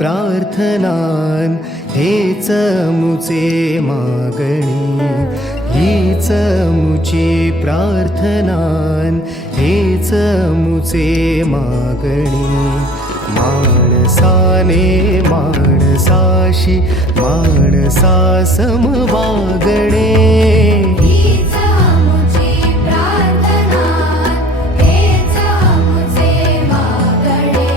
प्रार्थनान हेच मुचे मागणी, हीच मुची प्रार्थनान हेच मुचे मागणी. माणसाने माणसाशी माणसा सम वागणे, हीच मुची प्रार्थना हेच मुचे मागणे.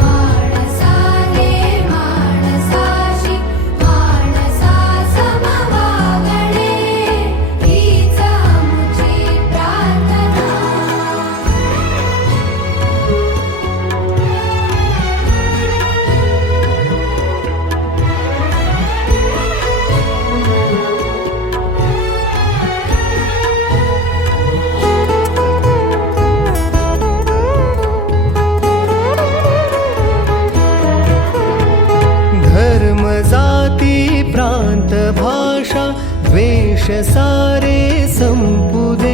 माणसाने माणसाशी माणसा सम वागणे, हीच मुची प्रार्थना. धर्म जाती प्रांत भाषा द्वेष सारे संपू दे.